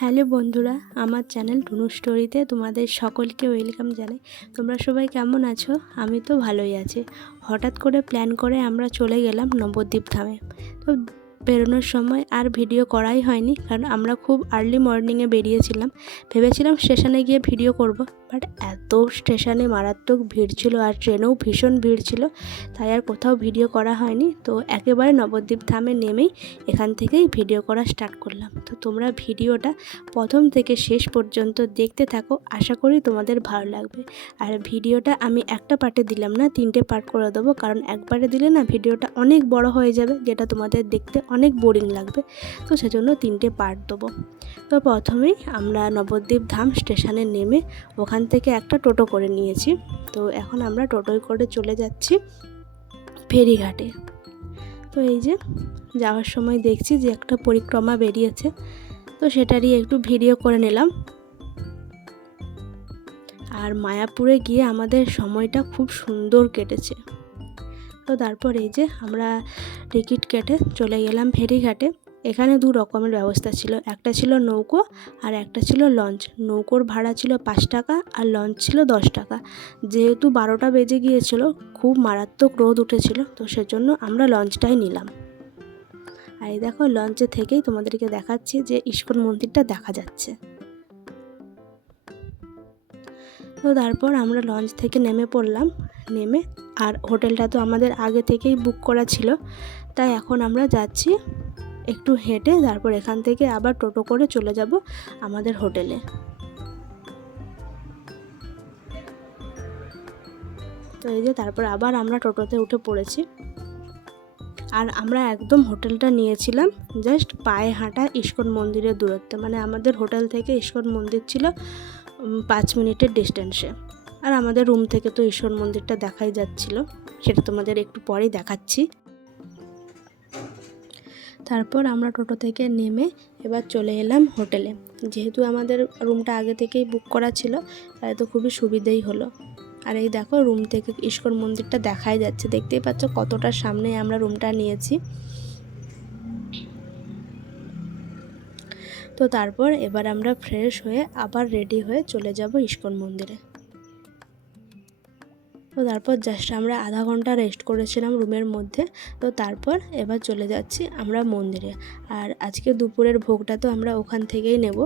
Hello বন্ধুরা, আমার channel Tunu স্টোরিতে তোমাদের সকলকে ওয়েলকাম জানাই। তোমরা সবাই কেমন আছো? আমি তো ভালোই আছি। হঠাৎ করে প্ল্যান করে আমরা চলে গেলাম নবদ্বীপ ধামে। তো বেরোনোর সময় আর ভিডিও করাই হয়নি, কারণ আমরা খুব আর্লি মর্নিংয়ে বেরিয়েছিলাম। ভেবেছিলাম স্টেশনে গিয়ে ভিডিও করব, বাট এত স্টেশনে মারাত্মক ভিড় ছিল আর ট্রেনেও ভীষণ ভিড় ছিল, তাই আর কোথাও ভিডিও করা হয়নি। তো একেবারে নবদ্বীপ ধামে নেমেই এখান থেকেই ভিডিও করা স্টার্ট করলাম। তো তোমরা ভিডিওটা প্রথম থেকে শেষ পর্যন্ত দেখতে থাকো, আশা করি তোমাদের ভালো লাগবে। আর ভিডিওটা আমি একটা পার্টে দিলাম না, 3টে পার্ট করে দেবো, কারণ একবারে দিলে না ভিডিওটা অনেক বড় হয়ে যাবে, যেটা তোমাদের দেখতে অনেক বোরিং লাগবে। তো সেজন্য 3টে পার্ট দেবো। তো প্রথমেই আমরা নবদ্বীপ ধাম স্টেশনে নেমে ওখান থেকে একটা টোটো করে নিয়েছি। তো এখন আমরা টোটোয় করে চলে যাচ্ছি ফেরিঘাটে। তো এই যে যাওয়ার সময় দেখছি যে একটা পরিক্রমা বেরিয়েছে, তো সেটারই একটু ভিডিও করে নিলাম। আর মায়াপুরে গিয়ে আমাদের সময়টা খুব সুন্দর কেটেছে। তো তারপর এই যে আমরা টিকিট কেটে চলে গেলাম ফেরিঘাটে। এখানে 2 রকমের ব্যবস্থা ছিল, একটা ছিল নৌকো আর একটা ছিল লঞ্চ। নৌকোর ভাড়া ছিল 5 টাকা আর লঞ্চ ছিল 10 টাকা। যেহেতু 12টা বেজে গিয়েছিল, খুব মারাত্মক রোদ উঠেছিল, তো সেজন্য আমরা লঞ্চটাই নিলাম। আর এই দেখো, লঞ্চে থেকেই তোমাদেরকে দেখাচ্ছি যে ইস্কন মন্দিরটা দেখা যাচ্ছে। তো তারপর আমরা লঞ্চ থেকে নেমে পড়লাম। আর হোটেলটা তো আমাদের আগে থেকেই বুক করা ছিল, তাই এখন আমরা যাচ্ছি একটু হেঁটে। তারপর এখান থেকে আবার টোটো করে চলে যাব আমাদের হোটেলে। তো এই যে তারপর আবার আমরা টোটোতে উঠে পড়েছি। আর আমরা একদম হোটেলটা নিয়েছিলাম জাস্ট পায়ে হাঁটা ইস্কন মন্দিরের দূরত্বে, মানে আমাদের হোটেল থেকে ইস্কন মন্দির ছিল 5 মিনিটের ডিস্টেন্সে। আর আমাদের রুম থেকে তো ইস্কন মন্দিরটা দেখাই যাচ্ছিল, সেটা তোমাদের একটু পরেই দেখাচ্ছি। তারপর আমরা টোটো থেকে নেমে এবার চলে এলাম হোটেলে। যেহেতু আমাদের রুমটা আগে থেকেই বুক করা ছিল, তাই তো খুবই সুবিধেই হলো। আর এই দেখো, রুম থেকে ইস্কন মন্দিরটা দেখাই যাচ্ছে, দেখতেই পাচ্ছ কতটা সামনে আমরা রুমটা নিয়েছি। তো তারপর এবার আমরা ফ্রেশ হয়ে আবার রেডি হয়ে চলে যাব ইস্কন মন্দিরে। তো তারপর জাস্ট আমরা আধা ঘন্টা রেস্ট করেছিলাম রুমের মধ্যে। তো তারপর এবার চলে যাচ্ছি আমরা মন্দিরে। আর আজকে দুপুরের ভোগটা তো আমরা ওখান থেকেই নেব।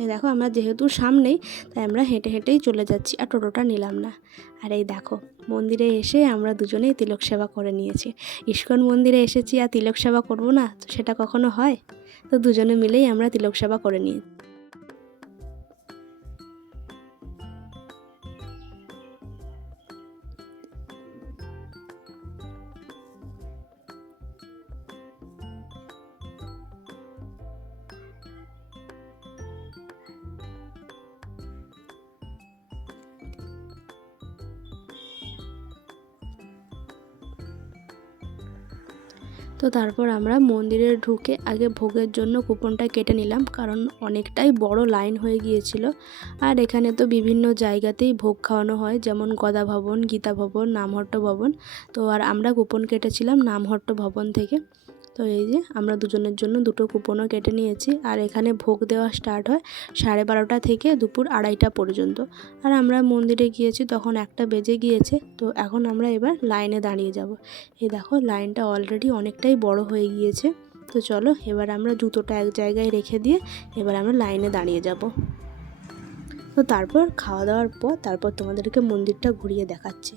এই দেখো, আমরা যেহেতু সামনেই, তাই আমরা হেঁটে হেঁটেই চলে যাচ্ছি, আর টোটোটা নিলাম না। আর এই দেখো, মন্দিরে এসে আমরা দুজনেই তিলক সেবা করে নিয়েছি। ইস্কন মন্দিরে এসেছি আর তিলক সেবা করবো না, তো সেটা কখনো হয়? তো দুজনে মিলেই আমরা তিলক সেবা করে নিয়েছি। তো তারপর আমরা মন্দিরে ঢুকে আগে ভোগের জন্য কুপনটা কেটে নিলাম, কারণ অনেকটাই বড় লাইন হয়ে গিয়েছিল। আর এখানে তো বিভিন্ন জায়গাতেই ভোগ খাওয়ানো হয়, যেমন গদা ভবন, গীতা ভবন, নামহট্ট ভবন। তো আর আমরা কুপন কেটেছিলাম নামহট্ট ভবন থেকে। তো এই যে আমরা দুজনের জন্য 2টো কুপনও কেটে নিয়েছি। আর এখানে ভোগ দেওয়া স্টার্ট হয় 12:30 থেকে দুপুর 2:30 পর্যন্ত। আর আমরা মন্দিরে গিয়েছি তখন 1টা বেজে গিয়েছে। তো এখন আমরা এবার লাইনে দাঁড়িয়ে যাব। এই দেখো, লাইনটা অলরেডি অনেকটাই বড় হয়ে গিয়েছে। তো চলো, এবার আমরা জুতোটা এক জায়গায় রেখে দিয়ে এবার আমরা লাইনে দাঁড়িয়ে যাব। তো তারপর খাওয়া দাওয়ার পর তারপর তোমাদেরকে মন্দিরটা ঘুরিয়ে দেখাচ্ছি।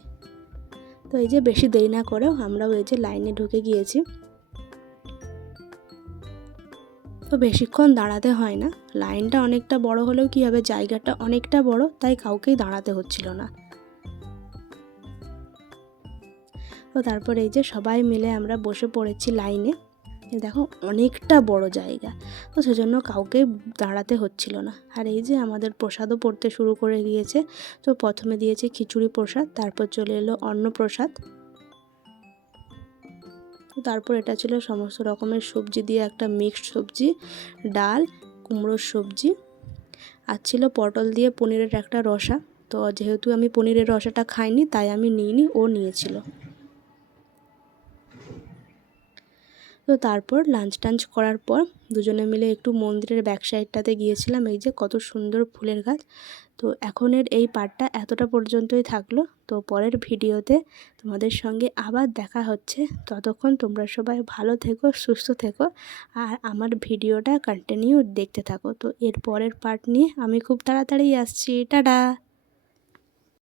তো এই যে বেশি দেরি না করেও আমরাও এই যে লাইনে ঢুকে গিয়েছি। তো বেশিক্ষণ দাঁড়াতে হয় না, লাইনটা অনেকটা বড় হলেও কী হবে, জায়গাটা অনেকটা বড়, তাই কাউকেই দাঁড়াতে হচ্ছিল না। তো তারপর এই যে সবাই মিলে আমরা বসে পড়েছি লাইনে। দেখো, অনেকটা বড় জায়গা, তো সেজন্য কাউকে দাঁড়াতে হচ্ছিল না। আর এই যে আমাদের প্রসাদও পড়তে শুরু করে দিয়েছে। তো প্রথমে দিয়েছে খিচুড়ি প্রসাদ, তারপর চলে এলো অন্ন প্রসাদ। তো তারপর এটা ছিল সমস্ত রকমের সবজি দিয়ে একটা মিক্সড সবজি, ডাল, কুমড়োর সবজি, আর ছিল পটল দিয়ে পনিরের একটা রসা। তো যেহেতু আমি পনিরের রসাটা খাইনি তাই আমি নিইনি, ও নিয়েছিল। তো তারপর লাঞ্চ টাঞ্চ করার পর দুজনে মিলে একটু মন্দিরের ব্যাক সাইডটাতে গিয়েছিলাম। এই যে কত সুন্দর ফুলের গাছ। তো এখনের এই পার্টটা এতটা পর্যন্তই থাকলো। তো পরের ভিডিওতে তোমাদের সঙ্গে আবার দেখা হচ্ছে। ততক্ষণ তোমরা সবাই ভালো থেকো, সুস্থ থেকো, আর আমার ভিডিওটা কন্টিনিউ দেখতে থাকো। তো এর পরের পার্ট নিয়ে আমি খুব তাড়াতাড়ি আসছি। টাটা।